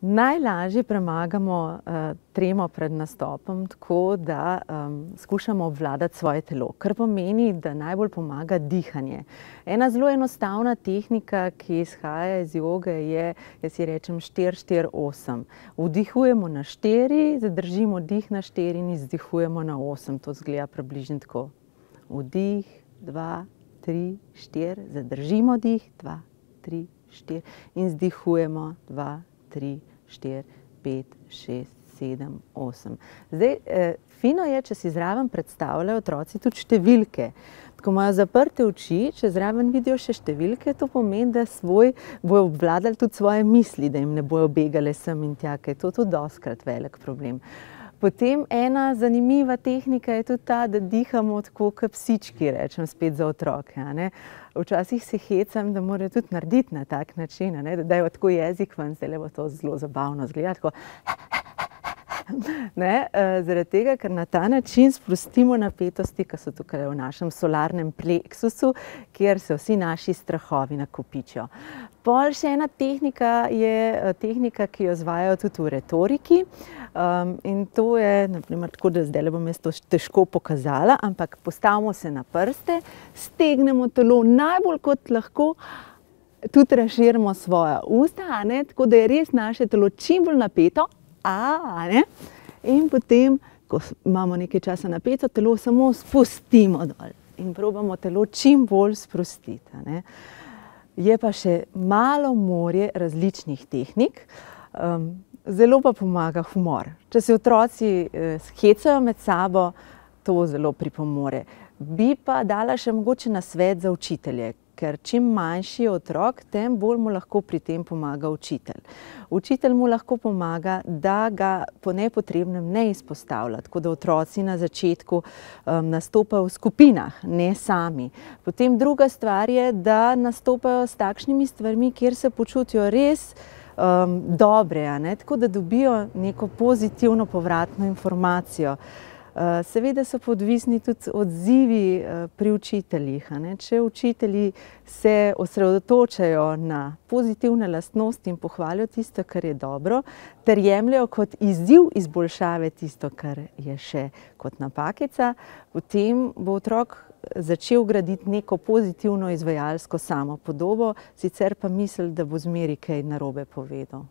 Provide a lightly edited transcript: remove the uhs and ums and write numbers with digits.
Najlažje premagamo tremo pred nastopom tako, da skušamo obvladati svoje telo, kar pomeni, da najbolj pomaga dihanje. Ena zelo enostavna tehnika, ki izhaja iz joge, je, jaz ji rečem 4-4-8. Vdihujemo na 4, zadržimo dih na 4 in izdihujemo na 8. To izgleda približno tako. Vdih, 2, 3, 4, zadržimo dih, 2, 3, 4 in izdihujemo 2, 3, 4, 5, 6, 7, 8. Zdaj, fino je, če si zraven predstavljajo otroci tudi številke. Ko imajo zaprte oči, če zraven vidijo še številke, to pomeni, da bojo obvladali tudi svoje misli, da jim ne bojo begale sem in tja, ker je to tudi dostikrat velik problem. Potem ena zanimiva tehnika je tudi ta, da dihamo tako kot psički, rečem spet za otroke. Včasih se hecam, da morajo tudi narediti na tak način, da dajo tako jezik ven, zdajle bo to zelo zabavno izgledati, tako zaradi tega, ker na ta način sprostimo napetosti, ki so tukaj v našem solarnem pleksusu, kjer se vsi naši strahovi nakopičijo. Pol še ena tehnika je tehnika, ki jo izvajajo tudi v retoriki. In to je, na primer, tako, da zdajle bom jaz to težko pokazala, ampak postavimo se na prste, stegnemo telo najbolj kot lahko, tudi razširimo svoja usta, tako da je res naše telo čim bolj napeto. In potem, ko imamo nekaj časa napeto telo, samo spustimo dol in probamo telo čim bolj sprostiti. Je pa še malo morje različnih tehnik. Zelo pa pomaga humor. Če se otroci hecajo med sabo, to zelo pripomore. Bi pa dala še mogoče nasvet za učitelje, ker čim manjši je otrok, tem bolj mu lahko pri tem pomaga učitelj. Učitelj mu lahko pomaga, da ga po nepotrebnem ne izpostavlja, tako da otroci na začetku nastopajo v skupinah, ne sami. Potem druga stvar je, da nastopajo s takšnimi stvarmi, kjer se počutijo res dobre, tako da dobijo neko pozitivno povratno informacijo. Seveda so pa odvisni tudi odzivi pri učiteljih. Če učitelji se osredotočajo na pozitivne lastnosti in pohvalijo tisto, kar je dobro, ter jemljejo kot izziv izboljšave tisto, kar je še kot napakica, potem bo otrok začel graditi neko pozitivno izvajalsko samopodobo, sicer pa misli, da bo zmeraj kaj narobe povedal.